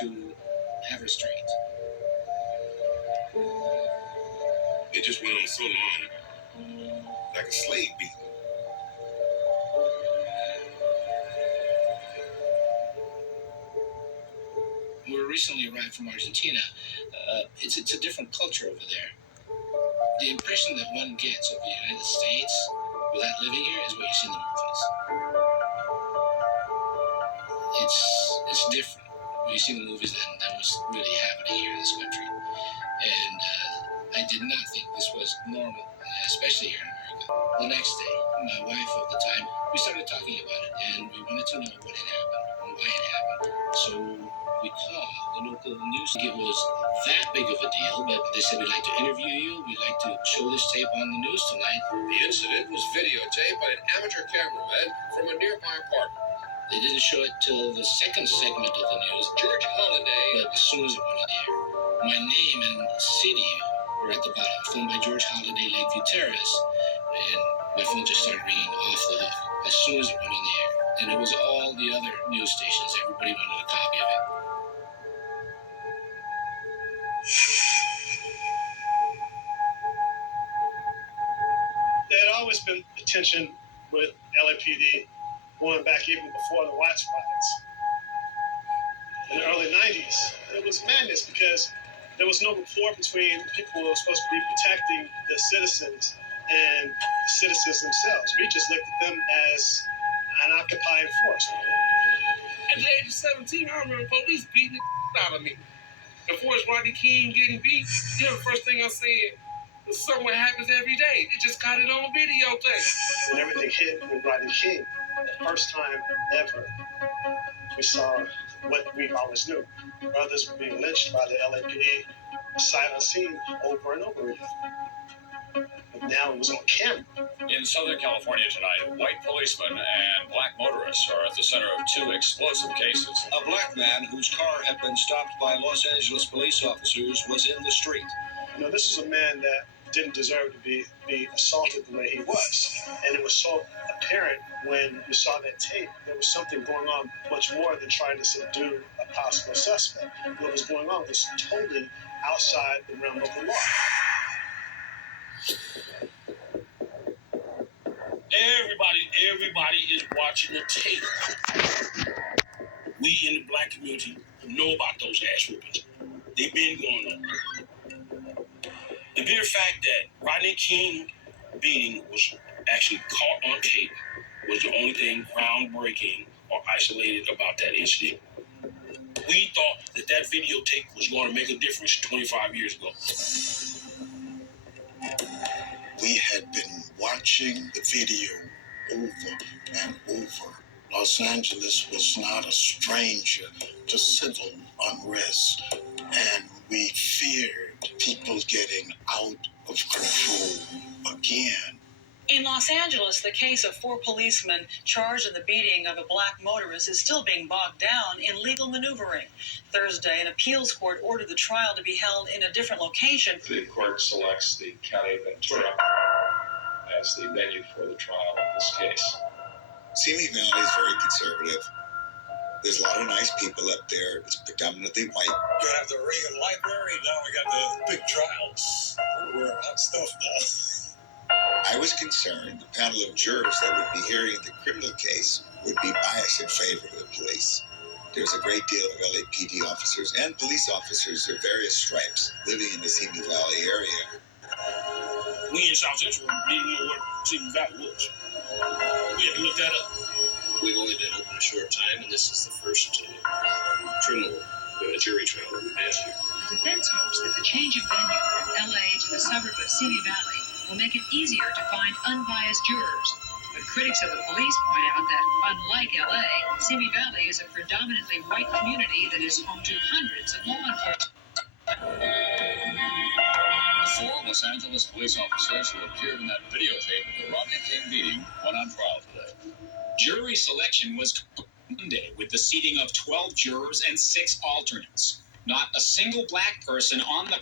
to have restraint. It just went on so long, like a slave beat. We recently arrived from Argentina. It's a different culture over there. The impression that one gets of the United States without living here is what you see in the movies. It's different. What you see in the movies than what's really happening here in this country. And I did not think this was normal, especially here in America. The next day, my wife of the time, we started talking about it, and we wanted to know what had happened and why it happened. So we called the local news. It was that big of a deal, but they said, we'd like to interview you. We'd like to show this tape on the news tonight. The incident was videotaped by an amateur cameraman from a nearby apartment. They didn't show it till the second segment of the news, George Holiday. but as soon as it went on the air, my name and city were at the bottom, filmed by George Holiday, Lakeview Terrace, and my phone just started ringing off the hook as soon as it went on the air. And it was all the other news stations. Everybody wanted a copy of it. There had always been tension with LAPD going back even before the Watch riots. In the early 90s, it was madness because there was no rapport between the people who were supposed to be protecting the citizens and the citizens themselves. We just looked at them as an occupying force. At the age of 17, I remember police beating the out of me. Before it's Rodney King getting beat, the first thing I said, something happens every day. They just got it on videotape. When everything hit with Rodney King, the first time ever, we saw what we always knew. Brothers were being lynched by the LAPD, sight unseen, over and over again. But now it was on camera. In Southern California tonight, white policemen and black motorists are at the center of two explosive cases. A black man whose car had been stopped by Los Angeles police officers was in the street. You know, this was a man that didn't deserve to be assaulted the way he was. And it was so apparent when you saw that tape, there was something going on much more than trying to subdue a possible suspect. What was going on was totally outside the realm of the law. Everybody is watching the tape. We in the black community know about those ass whoopings. They've been going on. The mere fact that Rodney King beating was actually caught on tape was the only thing groundbreaking or isolated about that incident. We thought that videotape was going to make a difference 25 years ago. We had been watching the video over and over. Los Angeles was not a stranger to civil unrest, and we feared people getting out of control again. In Los Angeles, the case of 4 policemen charged in the beating of a black motorist is still being bogged down in legal maneuvering. Thursday, an appeals court ordered the trial to be held in a different location. The court selects the County of Ventura as the venue for the trial of this case. Simi Valley is very conservative. There's a lot of nice people up there. It's predominantly white. You have the Reagan Library, now we got the big trials. We're hot stuff now. I was concerned the panel of jurors that would be hearing the criminal case would be biased in favor of the police. There's a great deal of LAPD officers and police officers of various stripes living in the Simi Valley area. We in South Central didn't know what Simi Valley was. We had to look that up. We've only been open a short time, and this is the first criminal jury trial we've had here. The defense hopes that the change of venue from LA to the suburb of Simi Valley will make it easier to find unbiased jurors. But critics of the police point out that, unlike LA, Simi Valley is a predominantly white community that is home to hundreds of law enforcement. 4 Los Angeles police officers who appeared in that videotape of the Rodney King beating went on trial today. Jury selection was Monday with the seating of 12 jurors and 6 alternates. Not a single black person on the panel.